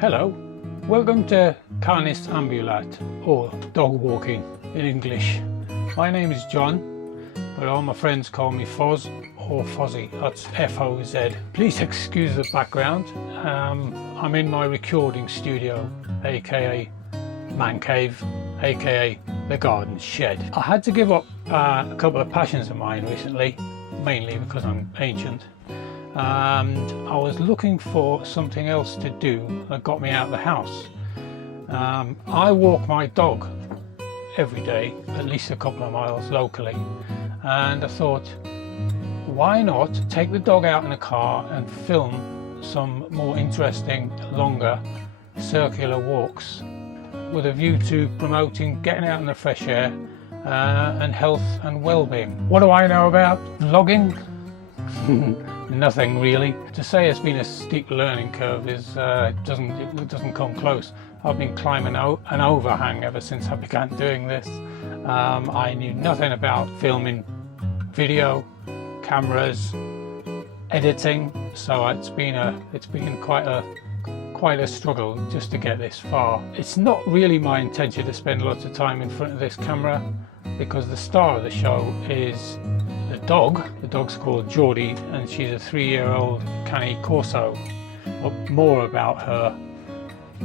Hello, welcome to Canis Ambulat, or dog walking in English. My name is John, but all my friends call me Foz or Fozzie, that's F-O-Z. Please excuse the background, I'm in my recording studio, aka man cave, aka the garden shed. I had to give up a couple of passions of mine recently, mainly because I'm ancient. And I was looking for something else to do that got me out of the house. I walk my dog every day, at least a couple of miles locally, and I thought, why not take the dog out in a car and film some more interesting, longer circular walks with a view to promoting getting out in the fresh air and health and well-being. What do I know about vlogging? Nothing really. To say it's been a steep learning curve is it doesn't come close. I've been climbing an overhang ever since I began doing this. I knew nothing about filming video, cameras, editing, so it's been quite a struggle just to get this far. It's not really my intention to spend lots of time in front of this camera, because the star of the show is the dog. The dog's called Jordi and she's a 3-year-old Cane Corso. But more about her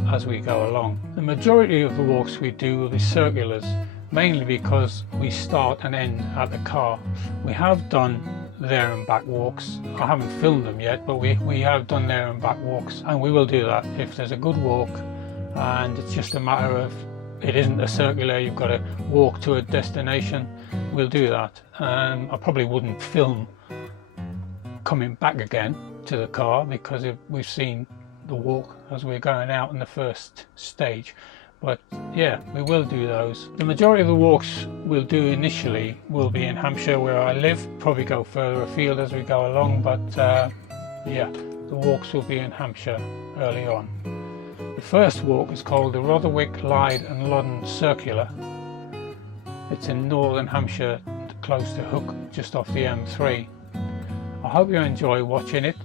as we go along. The majority of the walks we do will be circulars, mainly because we start and end at the car. We have done there and back walks. I haven't filmed them yet, but we have done there and back walks, and we will do that if there's a good walk and it's just a matter of it isn't a circular, you've got to walk to a destination. We'll do that. I probably wouldn't film coming back again to the car because we've seen the walk as we're going out in the first stage. But yeah, we will do those. The majority of the walks we'll do initially will be in Hampshire, where I live. Probably go further afield as we go along, but yeah, the walks will be in Hampshire early on. The first walk is called the Rotherwick, Lyde and Loddon Circular. It's in northern Hampshire, close to Hook, just off the M3. I hope you enjoy watching it.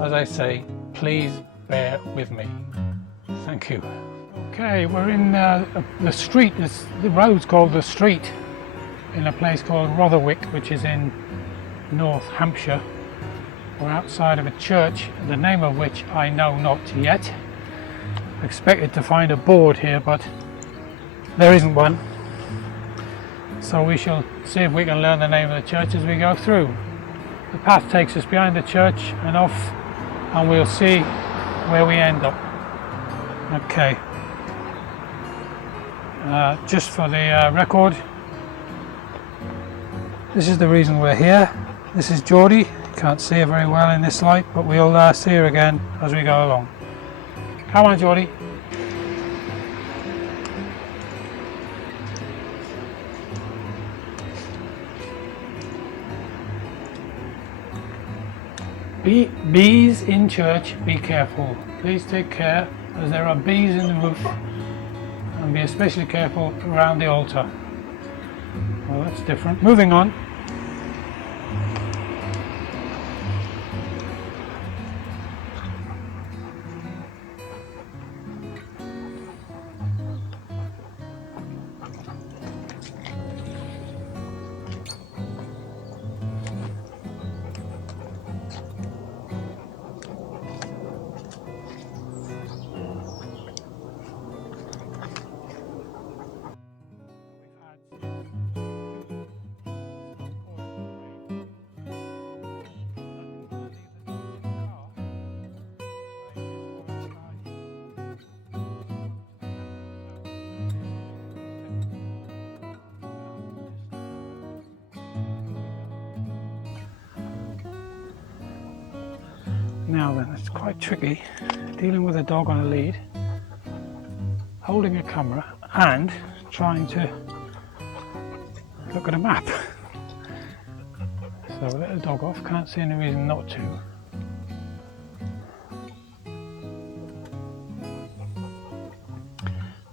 As I say, please bear with me. Thank you. Okay, we're in the street. The road's called the Street, in a place called Rotherwick, which is in North Hampshire. We're outside of a church, the name of which I know not yet. I expected to find a board here, but there isn't one. So we shall see if we can learn the name of the church as we go through. The path takes us behind the church and off, and we'll see where we end up. Okay. Just for the record, this is the reason we're here. This is Jordi. Can't see her very well in this light, but we'll see her again as we go along. Come on, Jordi. Bees in church, be careful. Please take care, as there are bees in the roof, and be especially careful around the altar. Well, that's different. Moving on. Now then, it's quite tricky dealing with a dog on a lead, holding a camera and trying to look at a map. So let the dog off, can't see any reason not to.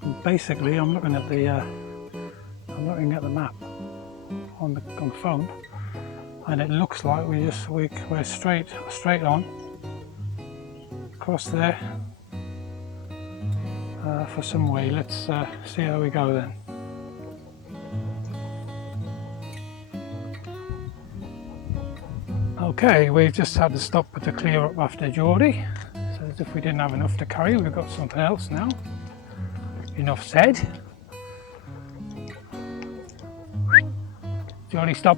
And basically I'm looking at the map on the phone, and it looks like we're straight on across there, for some way. Let's see how we go then. Okay, we've just had to stop to clear up after Jordi, so as if we didn't have enough to carry, we've got something else now. Enough said. Jordi, stop.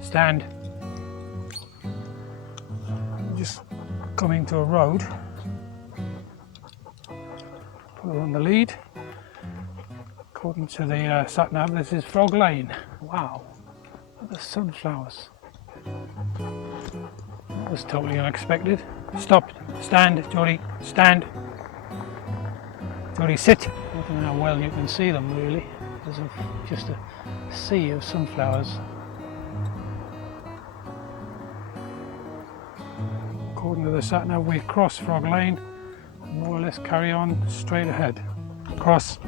Stand. Just coming to a road. Put it on the lead. According to the sat nav, this is Frog Lane. Wow, look at the sunflowers. That was totally unexpected. Stop. Stand, Jordi. Stand. Jordi, sit. I don't know how well you can see them really. There's just a sea of sunflowers. According to the sat nav, we cross Frog Lane, more or less carry on straight ahead. Cross.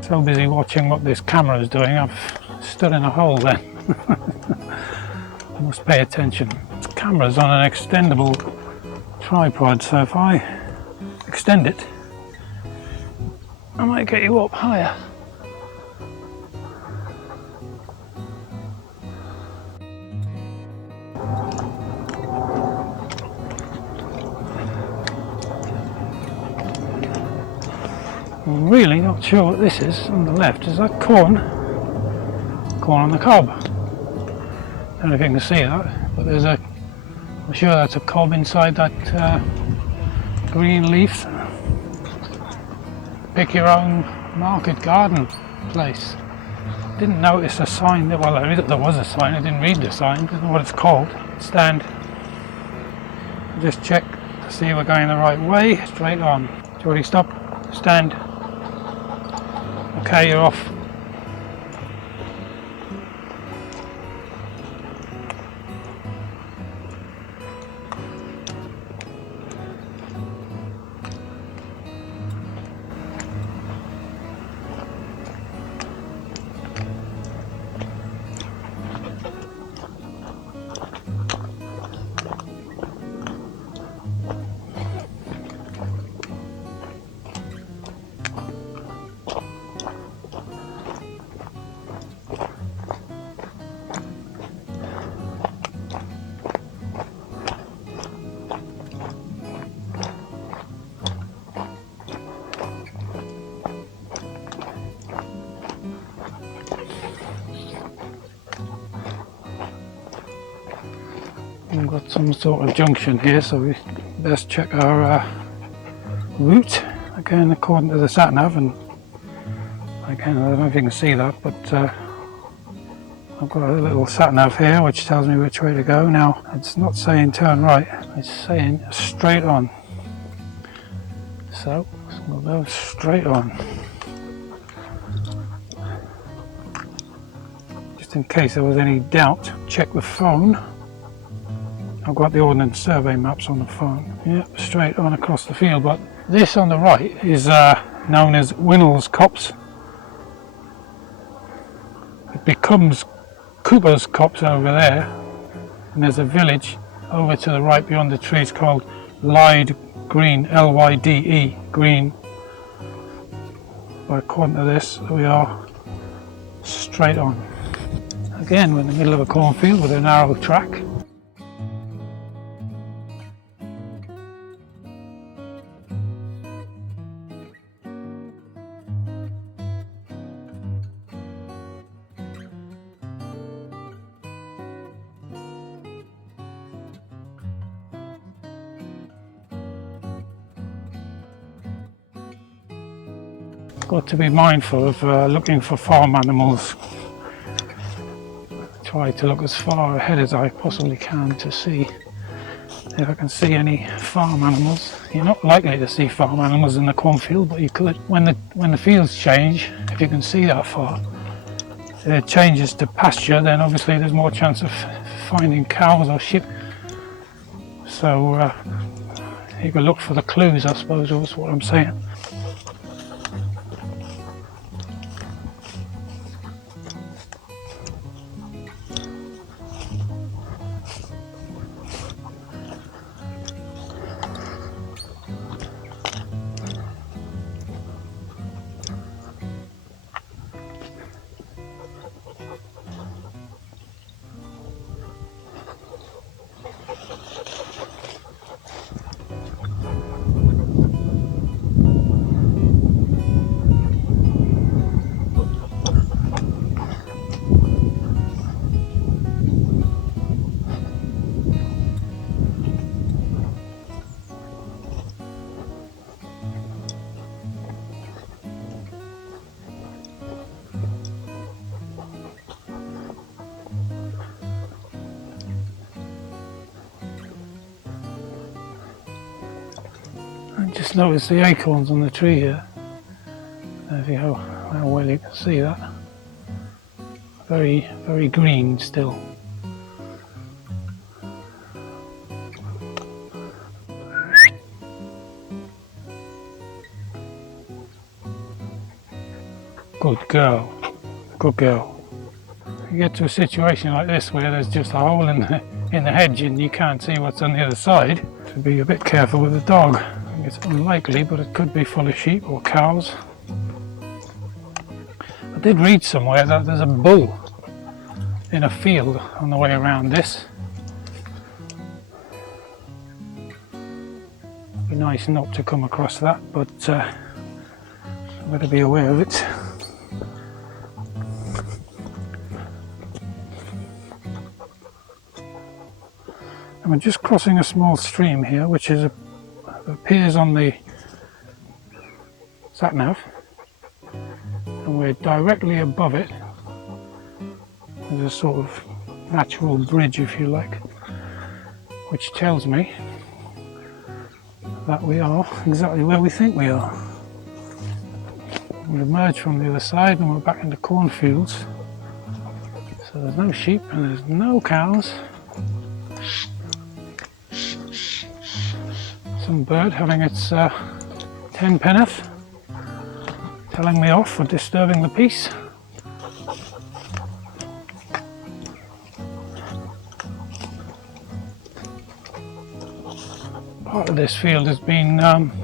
So busy watching what this camera is doing, I've stood in a hole then. I must pay attention. This camera's on an extendable tripod, so if I extend it, I might get you up higher. I'm really not sure what this is on the left. Is that corn? Corn on the cob. I don't know if you can see that, but there's a, I'm sure that's a cob inside that green leaf. Pick your own market garden place. Didn't notice a sign, well there was a sign, I didn't read the sign, don't know what it's called. Stand. Just check to see we're going the right way, straight on. Jordi, stop. Stand. Okay, you're off. We've got some sort of junction here, so we best check our route again according to the sat nav. And again, I don't know if you can see that, but I've got a little sat nav here which tells me which way to go. Now it's not saying turn right, it's saying straight on, so we'll go straight on. Just in case there was any doubt, check the phone. I've got the Ordnance Survey maps on the phone. Yep, straight on across the field. But this on the right is known as Winnell's Copse. It becomes Cooper's Copse over there, and there's a village over to the right beyond the trees called Lyde Green, L-Y-D-E, Green. But according to this, we are straight on. Again, we're in the middle of a cornfield with a narrow track. Got to be mindful of looking for farm animals. Try to look as far ahead as I possibly can to see if I can see any farm animals. You're not likely to see farm animals in the cornfield, but you could when the fields change. If you can see that far, if it changes to pasture, then obviously there's more chance of finding cows or sheep. So you can look for the clues, I suppose, is what I'm saying. I just noticed the acorns on the tree here. I don't know how well you can see that. Very, very green still. Good girl, good girl. You get to a situation like this where there's just a hole in the hedge and you can't see what's on the other side. So be a bit careful with the dog. It's unlikely, but it could be full of sheep or cows. I did read somewhere that there's a bull in a field on the way around this. It'd be nice not to come across that, but I better be aware of it. And we're just crossing a small stream here, which appears on the sat-nav, and we're directly above it. There's a sort of natural bridge, if you like, which tells me that we are exactly where we think we are. We've emerged from the other side and we're back in the cornfields. So there's no sheep and there's no cows. Some bird having its 10penneth, telling me off for disturbing the peace. Part of this field has been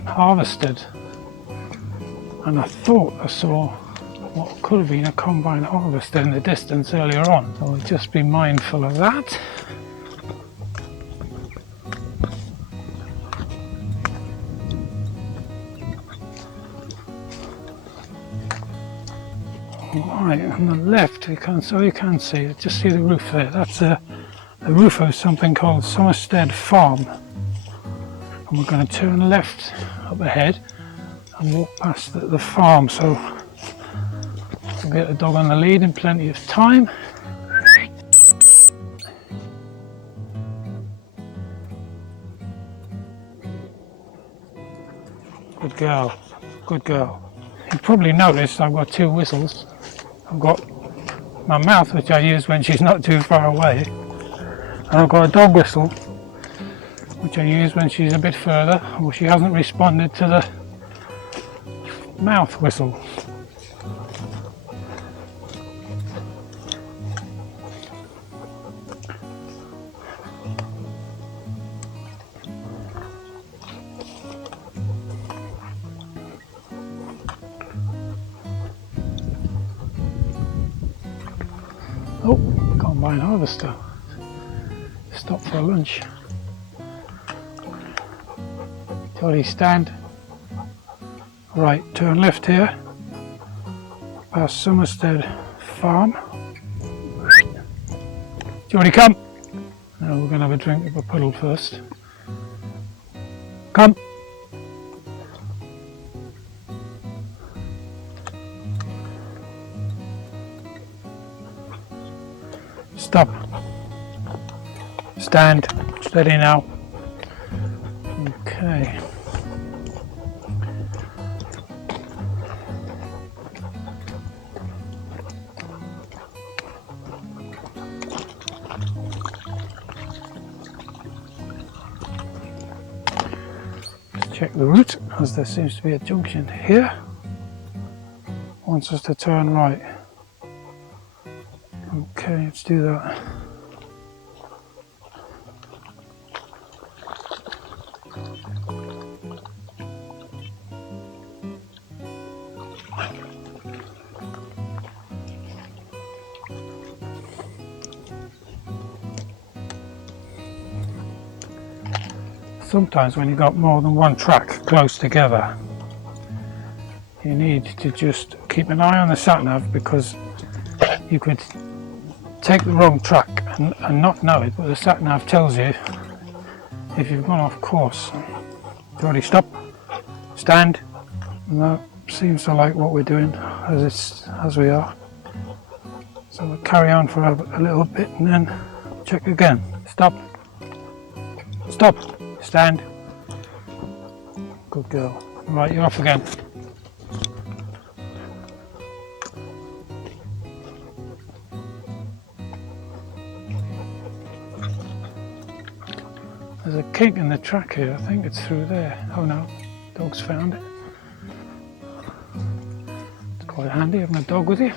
harvested, and I thought I saw what could have been a combine harvester in the distance earlier on, so I'll just be mindful of that. Right, on the left, you can see it, just see the roof there. That's the roof of something called Somerstead Farm. And we're going to turn left up ahead and walk past the farm, so we'll get the dog on the lead in plenty of time. Good girl, good girl. You probably noticed I've got two whistles. I've got my mouth, which I use when she's not too far away, and I've got a dog whistle, which I use when she's a bit further or she hasn't responded to the mouth whistle. Oh, combine harvester. Stop for lunch. Jordi, stand. Right, turn left here. Past Somerstead Farm. Jordi, come. Now we're going to have a drink of a puddle first. Come. Stop. Stand. Steady now. Okay. Let's check the route, as there seems to be a junction here. Wants us to turn right. Okay, let's do that. Sometimes when you've got more than one track close together, you need to just keep an eye on the sat-nav, because you could take the wrong track and not know it, but the sat-nav tells you if you've gone off course. Jordi, stop, stand. And that seems to like what we're doing as we are. So we'll carry on for a little bit and then check again. Stop, stop, stand. Good girl. Right, you're off again. There's a kink in the track here. I think it's through there. Oh no, dog's found it. It's quite handy having a dog with you.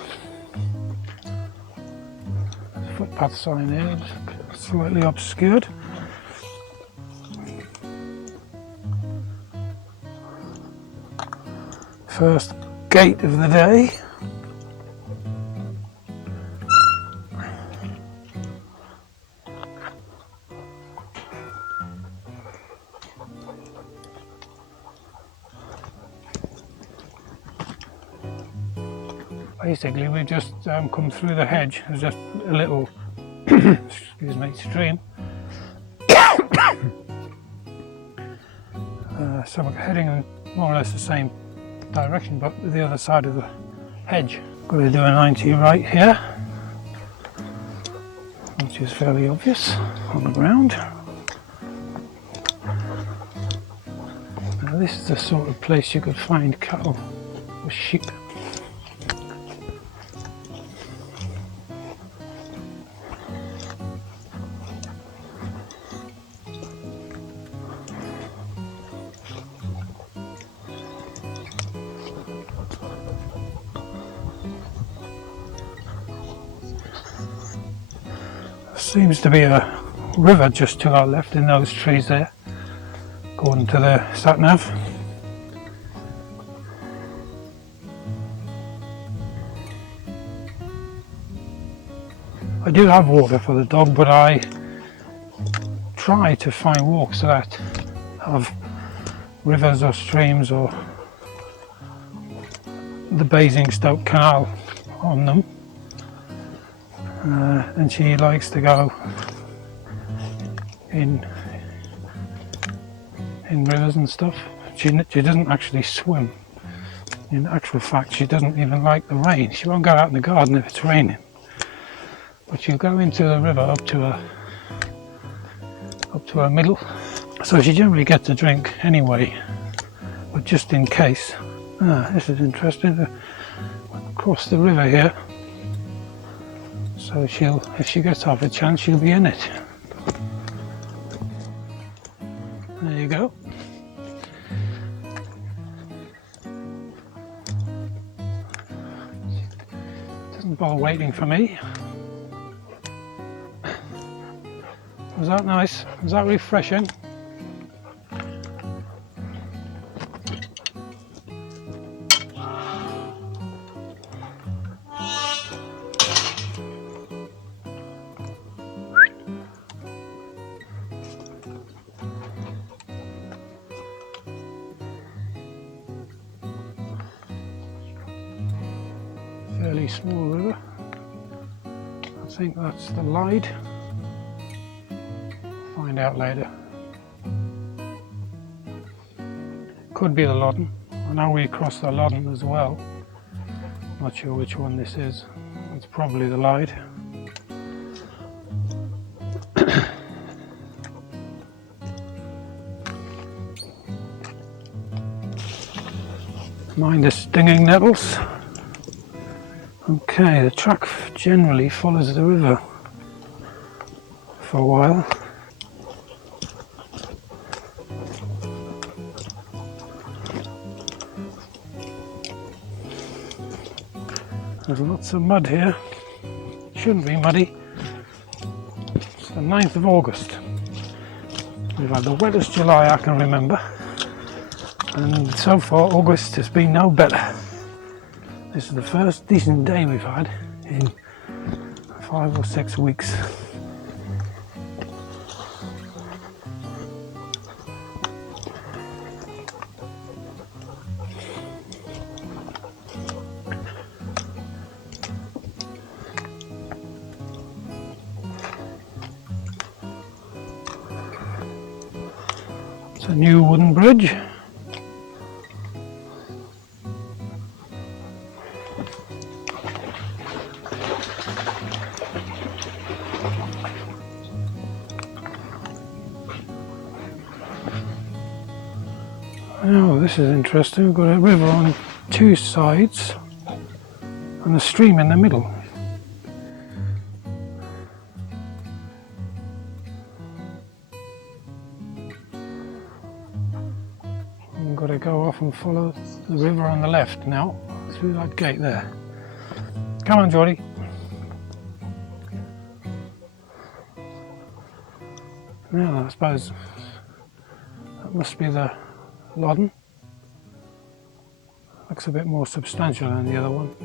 There's a footpath sign there, slightly obscured. First gate of the day. Basically, we've just come through the hedge. There's just a little excuse me, stream. So we're heading in more or less the same direction, but the other side of the hedge. Got to do a 90 right here, which is fairly obvious on the ground. Now this is the sort of place you could find cattle or sheep. Seems to be a river just to our left in those trees there, according to the sat nav. I do have water for the dog, but I try to find walks that have rivers or streams or the Basingstoke Canal on them. And she likes to go in rivers and stuff. She doesn't actually swim. In actual fact, she doesn't even like the rain. She won't go out in the garden if it's raining. But she'll go into the river up to her middle. So she generally gets a drink anyway. But just in case. This is interesting. Across the river here. So if she gets half a chance, she'll be in it. There you go. Doesn't bother waiting for me. Was that nice? Was that refreshing? Fairly small river. I think that's the Lyde. Find out later. Could be the Loddon. I know we crossed the Loddon as well. Not sure which one this is. It's probably the Lyde. Mind the stinging nettles. Okay, the track generally follows the river for a while. There's lots of mud here. Shouldn't be muddy. It's the 9th of August. We've had the wettest July I can remember. And so far August has been no better. This is the first decent day we've had in 5 or 6 weeks. It's a new wooden bridge. Now this is interesting, we've got a river on two sides and a stream in the middle. I've got to go off and follow the river on the left now, through that gate there. Come on, Jordi. Now I suppose that must be the Loddon. Looks a bit more substantial than the other one.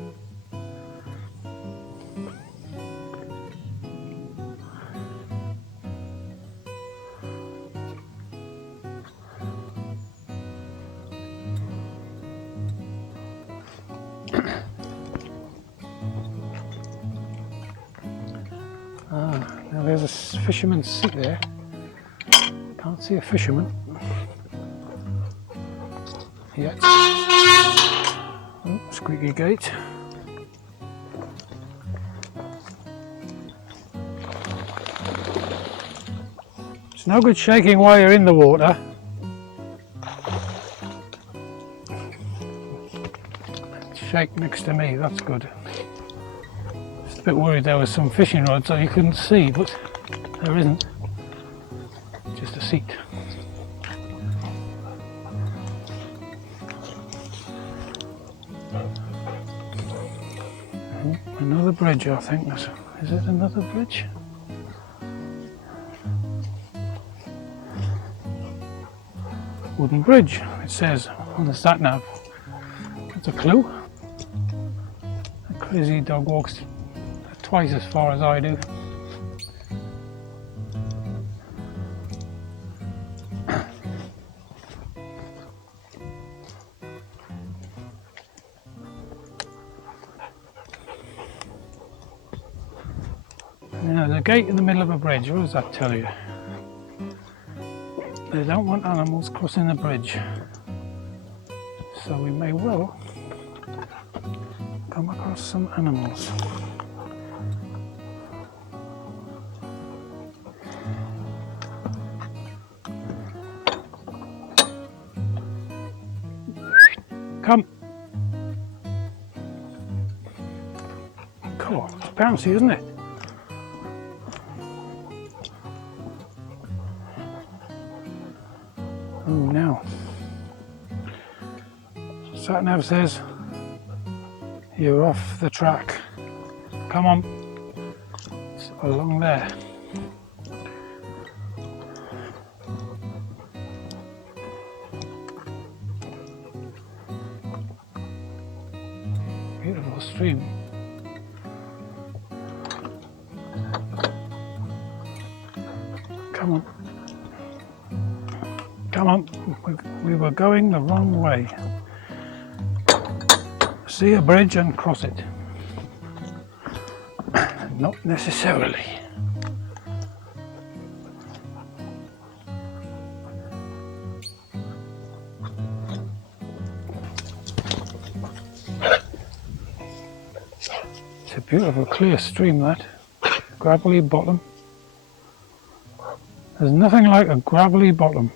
Now there's a fisherman's seat there. Can't see a fisherman yet. Oh, squeaky gate. It's no good shaking while you're in the water. Shake next to me, that's good. Just a bit worried there was some fishing rods so you couldn't see, but there isn't. Just a seat. Another bridge, I think. Is it another bridge? Wooden bridge, it says on the sat nav. That's a clue. A crazy dog walks twice as far as I do. Now, the gate in the middle of a bridge, what does that tell you? They don't want animals crossing the bridge. So we may well come across some animals. Come. Cool, it's bouncy, isn't it? Oh, now. Sat nav says you're off the track. Come on. It's along there. Beautiful stream. Come on. Come on. We were going the wrong way. See a bridge and cross it. Not necessarily. It's a beautiful clear stream, that. Gravelly bottom. There's nothing like a gravelly bottom.